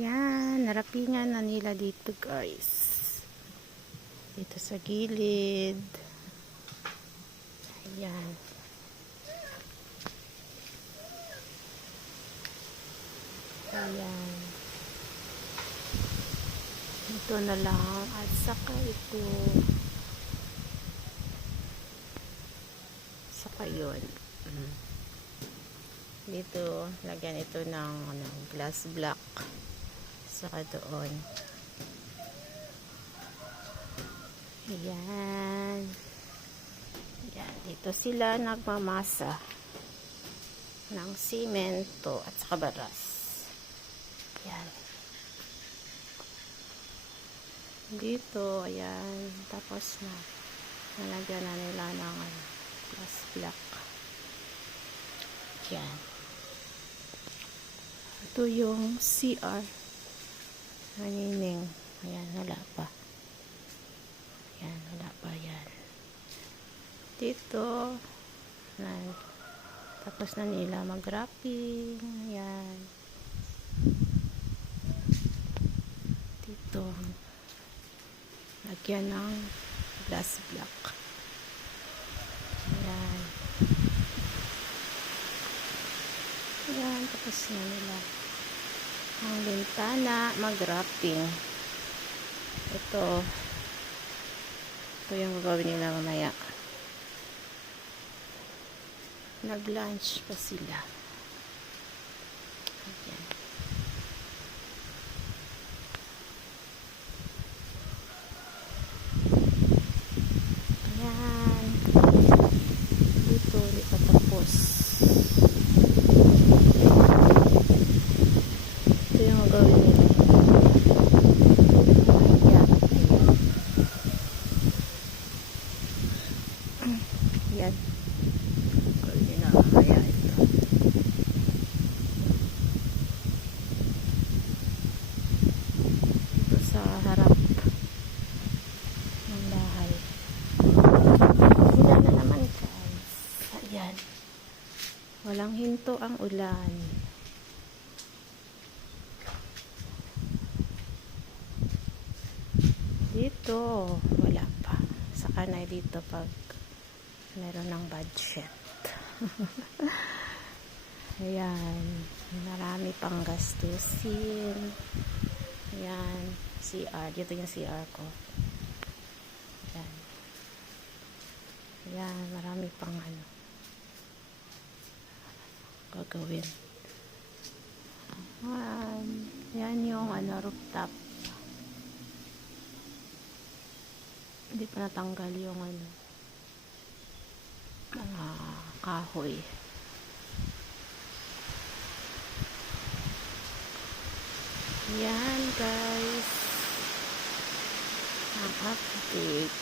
Yan, narapingan na nila dito guys. Dito sa gilid. Ayan. Ayan. Ito na lang. At saka ito. Saka yun. Dito, lagyan ito ng glass block. Saka doon. Ayan. Ayan. Dito sila nagmamasa ng simento at saka baras. Ayan. Dito, ayan. Tapos na. Nalagyan na nila ng glass block. Ayan. Ito yung CR. Nanining. Ayan, wala pa. Ayan, wala pa yan. Dito, tapos na nila mag-wrapping. Ayan. Dito, lagyan ng glass block. Ayan. Ayan, tapos na nila. Ang bintana, mag-wrapping. Ito yung gagawin nila mamaya. Nag-lunch pa sila. Ayan. Ayan. Dito, hindi pa tapos. Ito yung gagawin nila. Ayan. Gawin nila mamaya ito. Ito sa harap ng bahay. Ulan na naman guys. Ayan. Walang hinto ang ulan. Dito, wala pa. Saka na dito pag meron ng budget. Ayan. Marami pang gastusin. Ayan. CR. Dito yung CR ko. Ayan. Ayan. Marami pang gagawin. Ayan. Yan yung rooftop. Hindi pa natanggal yung kahoy. Yan guys, ang update.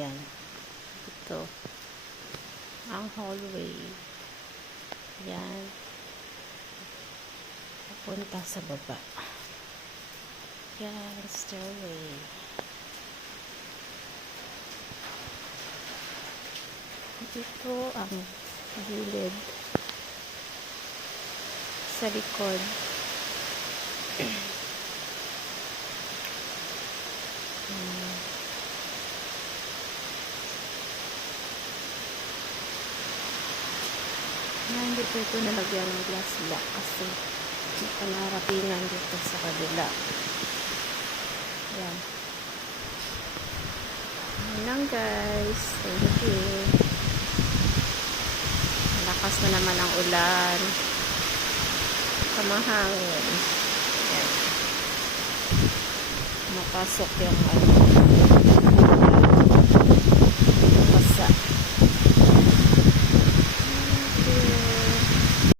Yan, ito ang hallway. Yan, papunta sa baba. Yan, stairway. Dito ang gilid sa likod. Hindi po ito nalagyan ng glass block kasi panarapingan dito sa kabila. Yan. Yan lang guys. Thank you. Malakas na naman ang ulan. Kamahangin. Yan. Mapasok yung